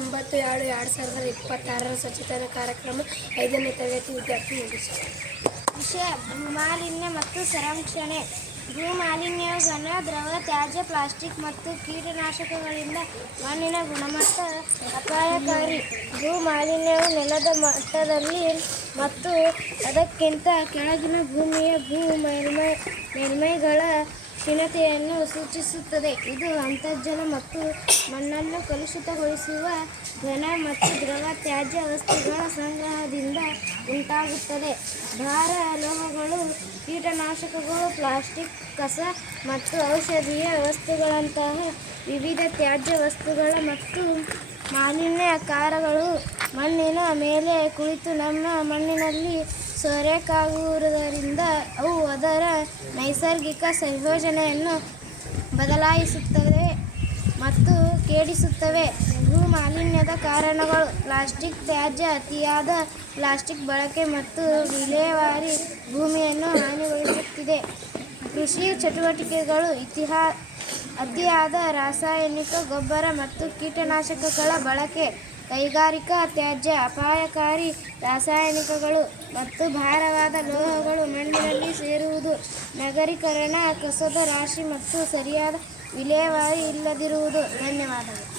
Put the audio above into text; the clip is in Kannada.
ಒಂಬತ್ತು, ಎರಡು ಎರಡು ಸಾವಿರದ ಇಪ್ಪತ್ತಾರರ ಸ್ವಚ್ಛತಾ ಕಾರ್ಯಕ್ರಮ ಐದನೇ ತರಗತಿ ವಿದ್ಯಾರ್ಥಿ ಮುಗಿಸಿ ವಿಷಯ, ಭೂಮಾಲಿನ್ಯ ಮತ್ತು ಸಂರಕ್ಷಣೆ. ಭೂಮಾಲಿನ್ಯವು ಘನ, ದ್ರವ, ತ್ಯಾಜ್ಯ, ಪ್ಲಾಸ್ಟಿಕ್ ಮತ್ತು ಕೀಟನಾಶಕಗಳಿಂದ ಮಣ್ಣಿನ ಗುಣಮಟ್ಟ ಅಪಾಯಕಾರಿ. ಭೂ ಮಾಲಿನ್ಯವು ನೆಲದ ಮಟ್ಟದಲ್ಲಿ ಮತ್ತು ಅದಕ್ಕಿಂತ ಕೆಳಗಿನ ಭೂಮಿಯ ಭೂ ಮೇಲ್ಮೈ, ಮೇಲ್ಮೈಗಳ ಕ್ಷೀಣತೆಯನ್ನು ಸೂಚಿಸುತ್ತದೆ. ಇದು ಅಂತರ್ಜಲ ಮತ್ತು ಮಣ್ಣನ್ನು ಕಲುಷಿತಗೊಳಿಸುವ ಘನ ಮತ್ತು ದ್ರವ ತ್ಯಾಜ್ಯ ವಸ್ತುಗಳ ಸಂಗ್ರಹದಿಂದ ಉಂಟಾಗುತ್ತದೆ. ಭಾರ ಲೋಹಗಳು, ಕೀಟನಾಶಕಗಳು, ಪ್ಲಾಸ್ಟಿಕ್, ಕಸ ಮತ್ತು ಔಷಧೀಯ ವಸ್ತುಗಳಂತಹ ವಿವಿಧ ತ್ಯಾಜ್ಯ ವಸ್ತುಗಳ ಮತ್ತು ಮಾಲಿನ್ಯಕಾರಗಳು ಮಣ್ಣಿನ ಮೇಲೆ ಕುಳಿತು ನಮ್ಮ ಮಣ್ಣಿನಲ್ಲಿ ಸೊರೆಕಾಗುವುದರಿಂದ ಅವು ಅದರ ನೈಸರ್ಗಿಕ ಸಂಯೋಜನೆಯನ್ನು ಬದಲಾಯಿಸುತ್ತವೆ ಮತ್ತು ಕೇಡಿಸುತ್ತವೆ. ಭೂ ಮಾಲಿನ್ಯದ ಕಾರಣಗಳು, ಪ್ಲಾಸ್ಟಿಕ್ ತ್ಯಾಜ್ಯ, ಅತಿಯಾದ ಪ್ಲಾಸ್ಟಿಕ್ ಬಳಕೆ ಮತ್ತು ವಿಲೇವಾರಿ ಭೂಮಿಯನ್ನು ಹಾನಿಗೊಳಿಸುತ್ತಿದೆ. ಕೃಷಿ ಚಟುವಟಿಕೆಗಳು, ಇತಿಹಾ, ಅತಿಯಾದ ರಾಸಾಯನಿಕ ಗೊಬ್ಬರ ಮತ್ತು ಕೀಟನಾಶಕಗಳ ಬಳಕೆ ಕೈಗಾರಿಕಾ ತ್ಯಾಜ್ಯ, ಅಪಾಯಕಾರಿ ರಾಸಾಯನಿಕಗಳು ಮತ್ತು ಭಾರವಾದ ಲೋಹಗಳು ಮಣ್ಣಿನಲ್ಲಿ ಸೇರುವುದು, ನಗರೀಕರಣ, ಕಸದ ರಾಶಿ ಮತ್ತು ಸರಿಯಾದ ವಿಲೇವಾರಿ ಇಲ್ಲದಿರುವುದು. ಧನ್ಯವಾದಗಳು.